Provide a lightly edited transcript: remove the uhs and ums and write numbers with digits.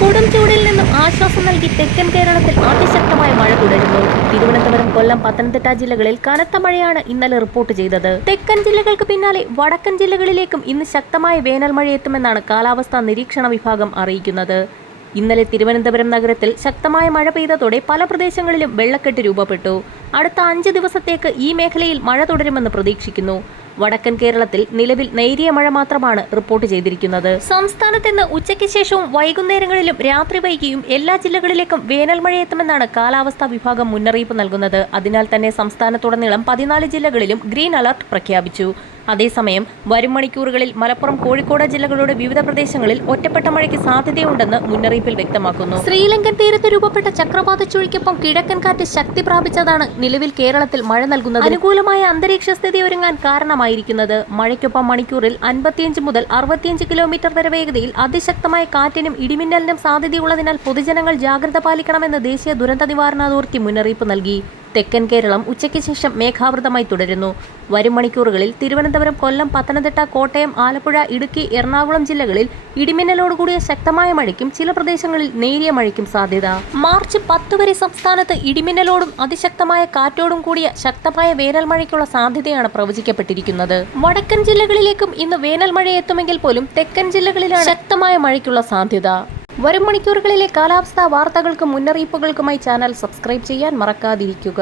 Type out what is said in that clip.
കൊടും ചൂടിൽ നിന്നും ആശ്വാസം നൽകി തെക്കൻ കേരളത്തിൽ അതിശക്തമായ മഴ തുടരുന്നു. തിരുവനന്തപുരം, കൊല്ലം, പത്തനംതിട്ട ജില്ലകളിൽ കനത്ത മഴയാണ് ഇന്നലെ റിപ്പോർട്ട് ചെയ്തത്. തെക്കൻ ജില്ലകൾക്ക് പിന്നാലെ വടക്കൻ ജില്ലകളിലേക്കും ഇന്ന് ശക്തമായ വേനൽ മഴയെത്തുമെന്നാണ് കാലാവസ്ഥാ നിരീക്ഷണ വിഭാഗം അറിയിക്കുന്നത്. ഇന്നലെ തിരുവനന്തപുരം നഗരത്തിൽ ശക്തമായ മഴ പെയ്തതോടെ പല പ്രദേശങ്ങളിലും വെള്ളക്കെട്ട് രൂപപ്പെട്ടു. അടുത്ത 5 ദിവസത്തേക്ക് ഈ മേഖലയിൽ മഴ തുടരുമെന്ന് പ്രതീക്ഷിക്കുന്നു. വടക്കൻ കേരളത്തിൽ നിലവിൽ നേരിയ മഴ മാത്രമാണ് റിപ്പോർട്ട് ചെയ്തിരിക്കുന്നത്. സംസ്ഥാനത്ത് ഇന്ന് ഉച്ചയ്ക്ക് ശേഷവും വൈകുന്നേരങ്ങളിലും രാത്രി വൈകിയും എല്ലാ ജില്ലകളിലേക്കും വേനൽ മഴയെത്തുമെന്നാണ് കാലാവസ്ഥാ വിഭാഗം മുന്നറിയിപ്പ് നൽകുന്നത്. അതിനാൽ തന്നെ സംസ്ഥാനത്തുടനീളം 14 ജില്ലകളിലും ഗ്രീൻ അലർട്ട് പ്രഖ്യാപിച്ചു. അതേസമയം വരും മണിക്കൂറുകളിൽ മലപ്പുറം, കോഴിക്കോട് ജില്ലകളുടെ വിവിധ പ്രദേശങ്ങളിൽ ഒറ്റപ്പെട്ട മഴയ്ക്ക് സാധ്യതയുണ്ടെന്ന് മുന്നറിയിപ്പിൽ വ്യക്തമാക്കുന്നു. ശ്രീലങ്കൻ തീരത്ത് രൂപപ്പെട്ട ചക്രവാത ചുഴിക്കൊപ്പം കിഴക്കൻ കാറ്റ് ശക്തി പ്രാപിച്ചതാണ് നിലവിൽ കേരളത്തിൽ മഴ നൽകുന്നത് അനുകൂലമായ അന്തരീക്ഷ സ്ഥിതി ഒരുങ്ങാൻ കാരണമായിരിക്കുന്നത്. മഴയ്ക്കൊപ്പം മണിക്കൂറിൽ 55 മുതൽ 65 കിലോമീറ്റർ വരെ വേഗതയിൽ അതിശക്തമായ കാറ്റിനും ഇടിമിന്നലിനും സാധ്യതയുള്ളതിനാൽ പൊതുജനങ്ങൾ ജാഗ്രത പാലിക്കണമെന്ന് ദേശീയ ദുരന്ത നിവാരണ അതോറിറ്റി മുന്നറിയിപ്പ് നൽകി. തെക്കൻ കേരളം ഉച്ചയ്ക്ക് ശേഷം മേഘാവൃതമായി തുടരുന്നു. വരും മണിക്കൂറുകളിൽ തിരുവനന്തപുരം, കൊല്ലം, പത്തനംതിട്ട, കോട്ടയം, ആലപ്പുഴ, ഇടുക്കി, എറണാകുളം ജില്ലകളിൽ ഇടിമിന്നലോടുകൂടിയ ശക്തമായ മഴയ്ക്കും ചില പ്രദേശങ്ങളിൽ നേരിയ മഴയ്ക്കും സാധ്യത. മാർച്ച് 10 വരെ സംസ്ഥാനത്ത് ഇടിമിന്നലോടും അതിശക്തമായ കാറ്റോടും കൂടിയ ശക്തമായ വേനൽ മഴയ്ക്കുള്ള സാധ്യതയാണ് പ്രവചിക്കപ്പെട്ടിരിക്കുന്നത്. വടക്കൻ ജില്ലകളിലേക്കും ഇന്ന് വേനൽ മഴ എത്തുമെങ്കിൽ പോലും തെക്കൻ ജില്ലകളിലാണ് ശക്തമായ മഴയ്ക്കുള്ള സാധ്യത. വരും മണിക്കൂറുകളിലെ കാലാവസ്ഥാ വാർത്തകൾക്കും മുന്നറിയിപ്പുകൾക്കുമായി ചാനൽ സബ്സ്ക്രൈബ് ചെയ്യാൻ മറക്കാതിരിക്കുക.